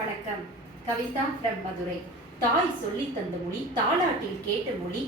வணக்கம். கவிதா ஃப்ரம் மதுரை. தாய் சொல்லி தந்த மொழி, தாலாட்டில் கேட்ட மொழி,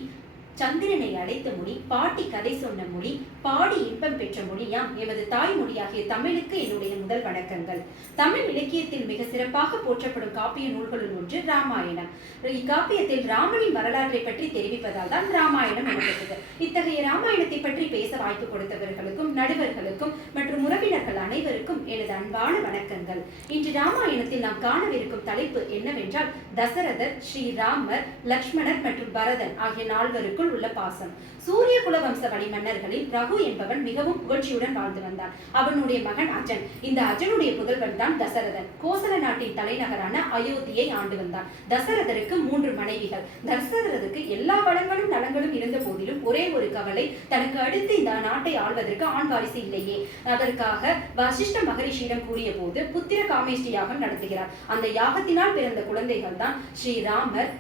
சந்திரனை அழைத்த மொழி, பாட்டி கதை சொன்ன மொழி, பாடி இன்பம் பெற்ற மொழியாம் எமது தாய்மொழியாகிய தமிழுக்கு என்னுடைய முதல் வணக்கங்கள். தமிழ் இலக்கியத்தில் மிக சிறப்பாக போற்றப்படும் காப்பிய நூல்களுள் ஒன்று ராமாயணம். இக்காப்பியத்தில் ராமனின் வரலாற்றை பற்றி தெரிவிப்பதால் தான் ராமாயணம் எனப்பட்டது. இத்தகைய ராமாயணத்தை பற்றி பேச வாய்ப்பு கொடுத்தவர்களுக்கும் நடுவர்களுக்கும் மற்றும் உறவினர்கள் அனைவருக்கும் எனது அன்பான வணக்கங்கள். இன்று ராமாயணத்தில் நாம் காணவிருக்கும் தலைப்பு என்னவென்றால் தசரதர், ஸ்ரீராமர், லக்ஷ்மணர் மற்றும் பரதன் ஆகிய நால்வருக்கும் உள்ள பாசம். சூரிய குல வம்ச வழி மன்னர்களில் ரகு என்பவன் மிகவும் புகழ்ச்சியுடன் வாழ்ந்து வந்தான். அவனுடைய மகன் அஜன். இந்த அஜனுடைய புதல்வன் தான் தசரதன். கோசல நாட்டின் தலைநகரான அயோத்தியை ஆண்டு வந்தான். தசரதருக்கு 3 மனைவிகள். தசரதருக்கு எல்லா வளங்களும் நலங்களும் இருந்த போதிலும் ஒரே ஒரு கவலை, தனக்கு அடுத்து இந்த நாட்டை ஆள்வதற்கு ஆண் வாரிசு இல்லையே. அதற்காக வசிஷ்ட மகரிஷியிடம் கூறிய போது புத்திர காமேஷ்டி யாகம் நடத்துகிறார். அந்த யாகத்தினால் பிறந்த குழந்தைகள் தான் ஸ்ரீராமர்,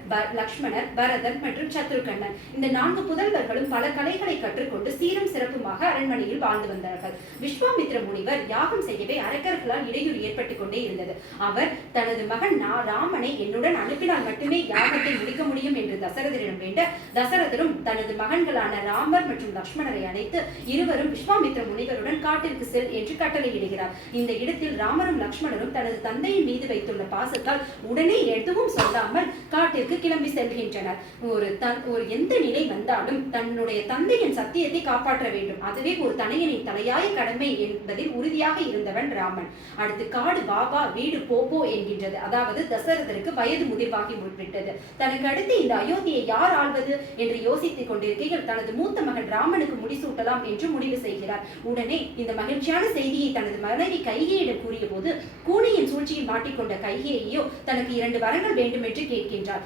லக்ஷ்மணர், பரதன் மற்றும் சத்ருகண்ணன். இந்த 4 புதல்வர்களும் பல கலைகளை கற்றுக்கொண்டு சீரும் சிறப்புமாக அரண்மனையில் வாழ்ந்து வந்தார்கள். விஸ்வாமித்ர முனிவர் யாகம் செய்யவே அரக்கர்களால் இடையூறு ஏற்பட்டுக் கொண்டே இருந்தது. அவர் தனது மகன் ராமனை என்னுடன் அனுப்பினால் மட்டுமே யாகத்தை முடிக்க முடியும் என்று தசரதரிடம் வேண்ட, தசரதரும் தனது மகன்களான ராமர் மற்றும் லக்ஷ்மணரை அழைத்து இருவரும் விஸ்வாமித்ர முனிவருடன் காட்டிற்கு செல் என்று கட்டளையிடுகிறார். இந்த இடத்தில் ராமரும் லக்ஷ்மணரும் தனது தந்தையின் மீது வைத்துள்ள பாசத்தால் உடனே எதுவும் சொல்லாமல் காட்டிற்கு கிளம்பி செல்கின்றனர். ஒரு எந்த நிலை வந்தாலும் தன்னுடைய தந்தையின் சத்தியத்தை காப்பாற்ற வேண்டும், அதுவே ஒரு தனையனின் தலையாய கடமை என்பதில் உறுதியாக இருந்தவன் ராமன். அடுத்து காடு பாபா வீடு போபோ என்கின்றது. அதாவது தசரதருக்கு வயது முதிர்வாகி விட்டது. தனக்கு அடுத்து இந்த அயோத்தியை யார் ஆள்வது என்று யோசித்துக் கொண்டிருக்கையில் தனது மூத்த மகன் ராமனுக்கு முடிசூட்டலாம் என்று முடிவு செய்கிறார். உடனே இந்த மகிழ்ச்சியான செய்தியை தனது மனைவி கைகேயிடம் கூறிய போது, கூனியின் சூழ்ச்சியில் மாட்டிக்கொண்ட கைகேயோ தனக்கு 2 வரங்கள் வேண்டும் என்று கேட்கின்றார்.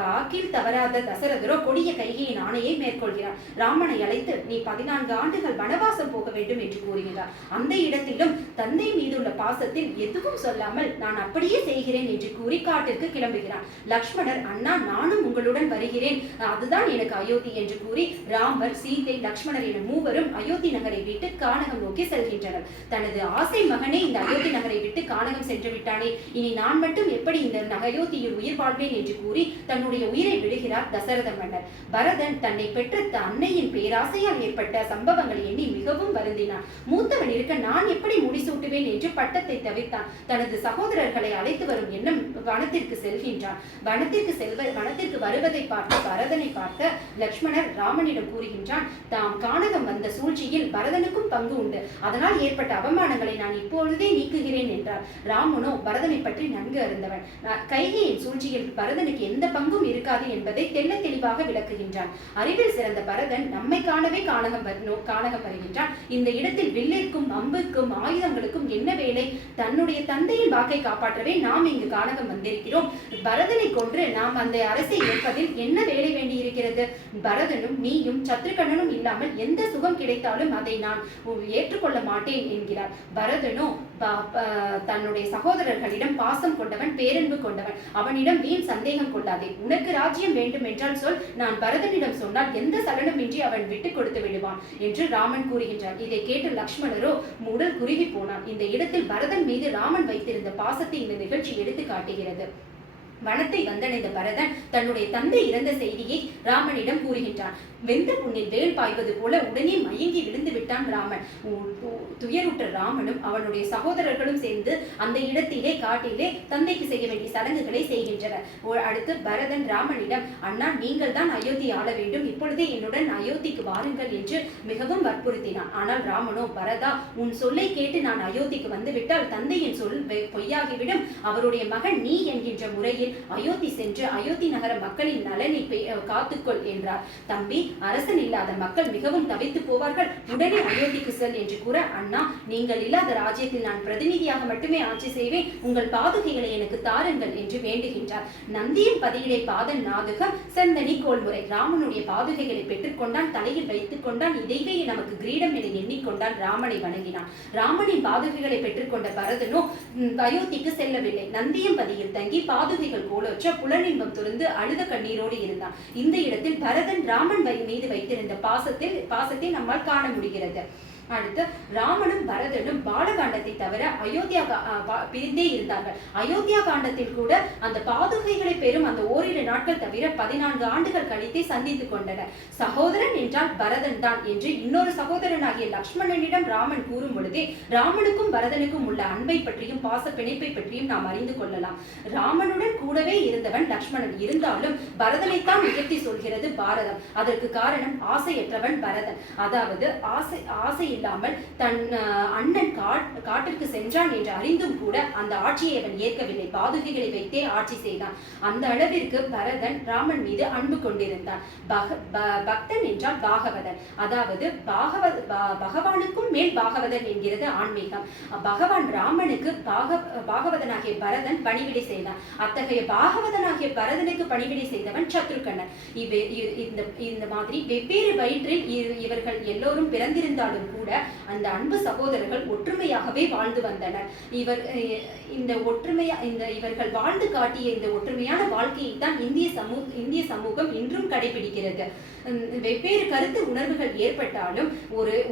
வாக்கில் தவறாத தசரதரோ கொடிய கைகேயின் ஆணையை மேற்கொள்கிறார். ராமனை அழைத்து நீ 14 ஆண்டுகள் வனவாசம் போக வேண்டும் என்று கூறுகிறார். அந்த இடத்திலும் தந்தை மீதுள்ள பாசத்தில் எதுவும் சொல்லாமல் நான் அப்படியே செய்கிறேன் என்று கூறி காட்டிற்கு கிளம்புகிறார். லக்ஷ்மணர், அண்ணா நானும் உங்களுடன் வருகிறேன், அதுதான் எனக்கு அயோத்தி என்று கூறி ராமர், சீதை, லக்ஷ்மணர் என மூவரும் அயோத்தி நகரை விட்டு கானகம் நோக்கி செல்கின்றனர். தனது ஆசை மகனே இந்த அயோத்தி நகரை விட்டு கானகம் சென்று விட்டானே, இனி நான் மட்டும் எப்படி இந்த அயோத்தியில் உயிர் வாழ்வேன் என்று கூறி தன்னுடைய உயிரை விடுகிறார் தசரத மன்னர். பரதன் தன்னை பெற்ற அன்னையின் பேராசையால் ஏற்பட்ட சம்பவங்களை எண்ணி மிகவும் வருந்தினான். மூத்தவன் இருக்க நான் எப்படி முடிசூட்டுவேன் என்று பட்டத்தை தவிர்த்தான். தனது சகோதரர்களை அழைத்து வரும் எண்ணம் வனத்திற்கு செல்கின்றான். வனத்திற்கு வருவதை பார்த்த பரதனை பார்த்த லக்ஷ்மணர் ராமனிடம் கூறுகின்றான், தாம் கானகம் வந்த சூழ்ச்சியில் பரதனுக்கும் பங்கு உண்டு, அதனால் ஏற்பட்ட அவமானங்களை நான் இப்பொழுதே நீக்குகிறேன் என்றார். ராமனோ பரதனை பற்றி நன்கு அறிந்தவன். கைகேயின் சூழ்ச்சியில் பரதனுக்கு எந்த பங்கும் இருக்காது என்பதை தெல்ல தெளிவாக விளக்குகின்றான். அறிவில் சிறந்த பரதன் நம்மை காணவே கானகம் வருகின்றான். இந்த இடத்தில் வில்லிற்கும் அம்புக்கும் ஆயுதங்களுக்கும் என்ன வேலை? தன்னுடைய தந்தையின் வாக்கை காப்பாற்றவே நாம் இங்கு கானகம் வந்திருக்கிறோம். பரதனை கொன்று நாம் அந்த அரசை ஏற்பதில் என்ன வேலை வேண்டியிருக்கிறது? பரதனும் நீயும் சத்ருகண்ணனும் இல்லாமல் எந்த சுகம் கிடைத்தாலும் அதை நான் ஏற்றுக்கொள்ள மாட்டேன் என்கிறார். பரதனோ தன்னுடைய சகோதரர்களிடம் பாசம் கொண்டவன், பேரன்பு கொண்டவன். அவனிடம் வீண் சந்தேகம் கொள்ளாதே, உனக்கு ராஜ்யம் வேண்டும் என்றால் சொல், நான் பரதனிடம் சொன்னால் எந்த சலனமின்றி அவன் விட்டு கொடுத்து விடுவான் என்று ராமன் கூறுகின்றான். இதை கேட்டு லக்ஷ்மணரோ உடல் குறுகி போனான். இந்த இடத்தில் பரதன் மீது ராமன் வைத்திருந்த பாசத்தை இந்த நிகழ்ச்சி எடுத்து காட்டுகிறது. வனத்தை வந்தடைந்த பரதன் தன்னுடைய தந்தை இறந்த செய்தியை ராமனிடம் கூறுகின்றான். வெந்த புண்ணில் வேல் பாய்வது போல உடனே மயங்கி விழுந்து விட்டான் ராமன். துயருற்ற ராமனும் அவனுடைய சகோதரர்களும் சேர்ந்து அந்த இடத்திலே காட்டிலே தந்தைக்கு செய்ய வேண்டிய சடங்குகளை செய்கின்றனர். அடுத்து பரதன் ராமனிடம், அண்ணா நீங்கள் தான் அயோத்தி ஆள வேண்டும், இப்பொழுதே என்னுடன் அயோத்திக்கு வாருங்கள் என்று மிகவும் வற்புறுத்தினான். ஆனால் ராமனோ, பரதா உன் சொல்லை கேட்டு நான் அயோத்திக்கு வந்துவிட்டால் தந்தையின் சொல் பொய்யாகிவிடும். அவருடைய மகன் நீ என்கின்ற முறையில் அயோத்தி சென்று அயோத்தி நகர மக்களின் நலனை காத்துக்கொள் என்றார். தம்பி, அரசன் இல்லாத மக்கள் மிகவும் தவித்து போவார்கள், உடனே அயோத்திக்கு செல் என்று கூற, அண்ணா நீங்கள் இல்லாத ராஜ்யத்தில் நான் பிரதிநிதியாக மட்டுமே ஆட்சி செய்வேன், உங்கள் பாதுகைகளை எனக்கு தாருங்கள் என்று வேண்டுகின்றார். நந்தியின் பதியிலே பாதன் நாதுகம், செந்தனி கோல்முறை. ராமனுடைய பாதுகைகளை பெற்றுக்கொண்டான், தலையில் வைத்துக் கொண்டான். இதைவே நமக்கு கிரீடம் என எண்ணிக்கொண்டான். ராமனை வணங்கினான். ராமனின் பாதுகைகளை பெற்றுக்கொண்ட பரதனோ அயோத்திக்கு செல்லவில்லை. நந்தியம் பதியில் தங்கி பாதுகைகள் கோலோற்ற புலனின்பம் துறந்து அழுத கண்ணீரோடு இருந்தான். இந்த இடத்தில் பரதன் ராமன் மீது வைத்திருந்த பாசத்தை நம்மால் காண முடிகிறது. அடுத்து ராமனும் பரதனும் பாலகாண்டத்தை தவிர அயோத்தியா பிரிந்தே இருந்தார்கள். அயோத்தியா காண்டத்தில் கூட அந்த பாதுகைகளை பெறும் அந்த ஓரிரு நாட்கள் தவிர 14 ஆண்டுகள் கழித்தே சந்தித்துக் கொண்டனர். சகோதரன் என்றால் பரதன் தான் என்று இன்னொரு சகோதரனாகிய லக்ஷ்மணனிடம் ராமன் கூறும் பொழுதே ராமனுக்கும் பரதனுக்கும் உள்ள அன்பை பற்றியும் பாச பிணைப்பை பற்றியும் நாம் அறிந்து கொள்ளலாம். ராமனுடன் கூடவே இருந்தவன் லக்ஷ்மணன். இருந்தாலும் பரதனைத்தான் உயர்த்தி சொல்கிறது பாரதம். அதற்கு காரணம் ஆசையற்றவன் பரதன். அதாவது ஆசை இல்லாமல் தன் அண்ணன் காட்டிற்கு சென்றான் என்று அறிந்தும் கூட அந்த ஆட்சியை அவன் ஏற்கவில்லை. பாதுகைகளை வைத்தே ஆட்சி செய்தான். அந்த அளவிற்கு பரதன் ராமன் மீது அன்பு கொண்டிருந்தான். பக்தன் என்றால் பாகவதன். அதாவது பகவானுக்கும் மேல் பாகவதன் என்கிறது ஆன்மீகம். பகவான் ராமனுக்கு பாகவதனாகிய பரதன் பணிவிடை செய்தான். அத்தகைய பாகவதனாகிய பரதனுக்கு பணிவிடை செய்தவன் சத்ருகனன். இந்த மாதிரி வெவ்வேறு வயிற்றில் இவர்கள் எல்லோரும் பிறந்திருந்தாலும் கூட அந்த அன்பு சகோதரர்கள் ஒற்றுமையாகவே வாழ்ந்து வந்தனர். இவர்கள் வாழ்ந்து காட்டிய இந்த ஒற்றுமையான வாழ்க்கையை தான் இந்திய சமூகம் இன்றும் கடைபிடிக்கிறது. வெவ்வேறு கருத்து உணர்வுகள் ஏற்பட்டாலும்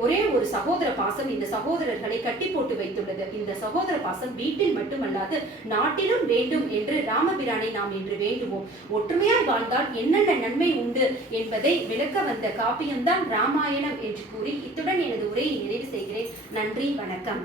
ஒரே ஒரு சகோதர பாசம் இந்த சகோதரர்களை கட்டி போட்டு வைத்துள்ளது. இந்த சகோதர பாசம் வீட்டில் மட்டுமல்லாது நாட்டிலும் வேண்டும் என்று ராமபிரானை நாம் இன்று வேண்டுவோம். ஒற்றுமையாய் வாழ்ந்தால் என்னென்ன நன்மை உண்டு என்பதை விளக்க வந்த காப்பியம்தான் ராமாயணம் என்று கூறி இத்துடன் எனது உரையை நிறைவு செய்கிறேன். நன்றி, வணக்கம்.